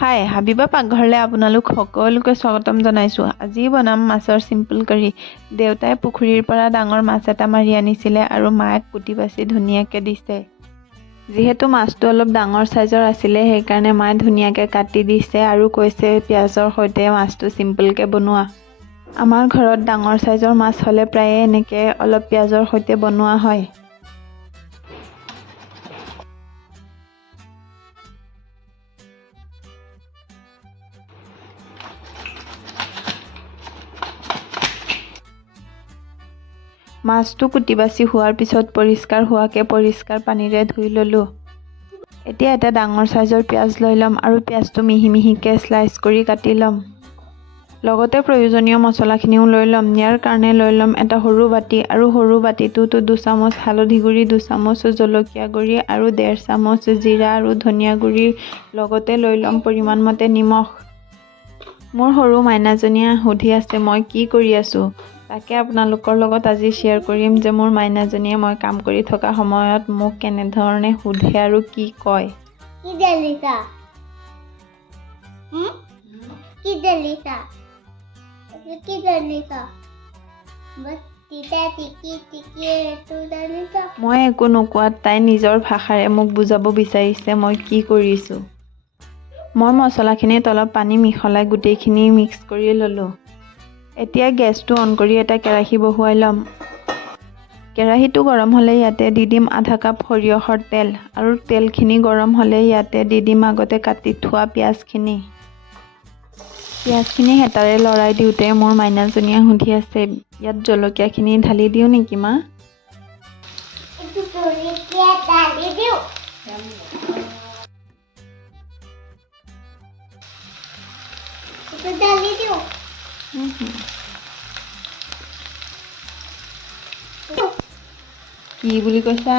হাই হাবিবা পাকঘৰলৈ আপোনালোক সকলোকে স্বাগতম জনাইছোঁ। আজি বনাম মাছৰ চিম্পল কাৰী। দেউতাই পুখুৰীৰ পৰা ডাঙৰ মাছ এটা মাৰি আনিছিলে আৰু মায়ে কুটি বাছি ধুনীয়াকৈ দিছে। যিহেতু মাছটো অলপ ডাঙৰ চাইজৰ আছিলে সেইকাৰণে মায়ে ধুনীয়াকৈ কাটি দিছে আৰু কৈছে পিঁয়াজৰ সৈতে মাছটো চিম্পলকৈ বনোৱা। আমাৰ ঘৰত ডাঙৰ চাইজৰ মাছ হ'লে প্ৰায়ে এনেকৈ অলপ পিঁয়াজৰ সৈতে বনোৱা হয়। মাছটো কুটি বাছি হোৱাৰ পিছত পৰিষ্কাৰ হোৱাকৈ পৰিষ্কাৰ পানীৰে ধুই ল'লোঁ। এতিয়া এটা ডাঙৰ চাইজৰ পিঁয়াজ লৈ ল'ম আৰু পিঁয়াজটো মিহি মিহিকৈ স্লাইচ কৰি কাটি ল'ম। লগতে প্ৰয়োজনীয় মছলাখিনিও লৈ ল'ম। ইয়াৰ কাৰণে লৈ ল'ম এটা সৰু বাটি আৰু সৰু বাটিটোত 2 চামুচ হালধি গুড়ি, 2 চামুচ জলকীয়া গুড়ি আৰু 1.5 চামুচ জিৰা আৰু ধনিয়া গুড়িৰ লগতে লৈ ল'ম পৰিমাণ মতে নিমখ। মোৰ সৰু মাইনাজনীয়ে সুধি আছে মই কি কৰি আছোঁ। তাকে আপোনালোকৰ লগত আজি শ্বেয়াৰ কৰিম যে মোৰ মাইনাজনীয়ে মই কাম কৰি থকা সময়ত মোক কেনেধৰণে সোধে আৰু কি কয়। কি দেলিকা? কি দেলিকা? কি দেলিকা? বস তিতা টিকি টিকি এটো দেলিকা। মই একো নোকোৱাত তাই নিজৰ ভাষাৰে মোক বুজাব বিচাৰিছে মই কি কৰিছোঁ। মই মছলাখিনিত অলপ পানী মিহলাই গোটেইখিনি মিক্স কৰি ল'লোঁ। এতিয়া গেছটো অন কৰি এটা কেৰাহী বহুৱাই ল'ম। কেৰাহীটো গৰম হ'লে ইয়াতে দি দিম আধা কাপ সৰিয়হৰ তেল আৰু তেলখিনি গৰম হ'লে ইয়াতে দি দিম আগতে কাটি থোৱা পিঁয়াজখিনি। পিঁয়াজখিনি হেতাৰে লৰাই দিওঁতে মোৰ মাইনাজনীয়ে সুধি আছে ইয়াত জলকীয়াখিনি ঢালি দিওঁ নেকি মা? এইটো জলকীয়া ঢালি দিওঁ। এইটো ঢালি দিওঁ। কি বুলি কৈছা?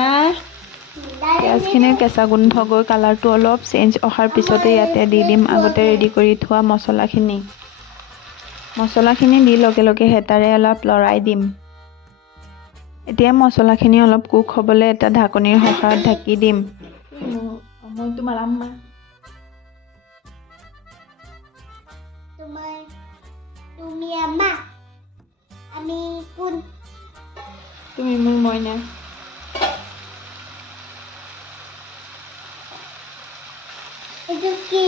পিঁয়াজখিনিৰ কেঁচা গোন্ধ গৈ কালাৰটো অলপ চেঞ্জ অহাৰ পিছতে ইয়াতে দি দিম আগতে ৰেডি কৰি থোৱা মছলাখিনি। মছলাখিনি দি লগে লগে হেতাৰে অলপ লৰাই দিম। এতিয়া মছলাখিনি অলপ কুক হ'বলৈ এটা ঢাকনিৰ সহায়ত ঢাকি দিম। তুমি আমা আমি কোন? তুমি মোৰ মইনা। এইটো কি?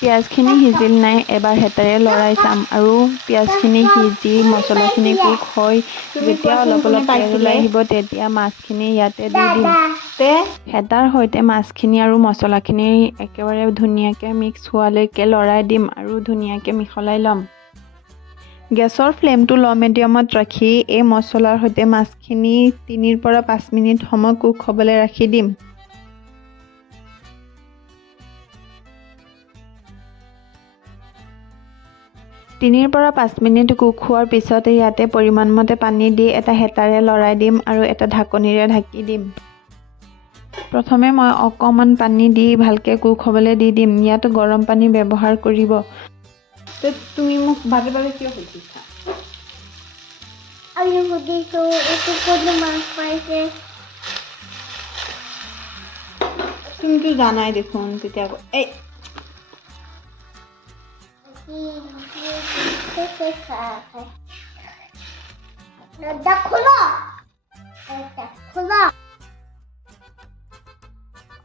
পিঁয়াজখিনি সিজিল নাই এবাৰ হেতাৰে লৰাই চাম আৰু পিঁয়াজখিনি সিজি মছলাখিনি কুক হৈ যেতিয়া অলপ অলপ তেল ওলাই আহিব তেতিয়া মাছখিনি ইয়াতে দি দিম। হেতাৰ সৈতে মাছখিনি আৰু মছলাখিনি একেবাৰে ধুনীয়াকৈ মিক্স হোৱালৈকে লৰাই দিম আৰু ধুনীয়াকৈ মিহলাই ল'ম। গেছৰ ফ্লেমটো ল' মিডিয়ামত ৰাখি এই মছলাৰ সৈতে মাছখিনি 3 পৰা 5 মিনিট সময় কুক হ'বলৈ ৰাখি দিম। তিনিৰ পৰা 5 মিনিট কুক হোৱাৰ পিছতে ইয়াতে পৰিমাণ মতে পানী দি এটা হেতাৰে লৰাই দিম আৰু এটা ঢাকনিৰে ঢাকি দিম। প্ৰথমে মই অকণমান পানী দি ভালকৈ কুক হ'বলৈ দি দিম। ইয়াত গৰম পানী ব্যৱহাৰ কৰিব। তুমি মোক বাৰে বাৰে কিয় সুধিছা? আমি সুধিছোঁ এইটো কোনো মাছ পাইছে। তুমিতো জানাই দেখোন তেতিয়া এই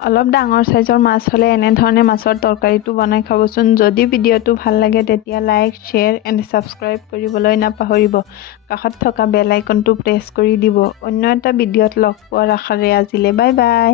অলপ ডাঙৰ চাইজৰ মাছ হ'লে এনেধৰণে মাছৰ তৰকাৰীটো বনাই খাবচোন। যদি ভিডিঅ'টো ভাল লাগে তেতিয়া লাইক, শ্বেয়াৰ এণ্ড ছাবস্ক্ৰাইব কৰিবলৈ নাপাহৰিব। কাষত থকা বেল আইকনটো প্ৰেছ কৰি দিব। অন্য এটা ভিডিঅ'ত লগ পোৱাৰ আশাৰে আজিলৈ বাই বাই।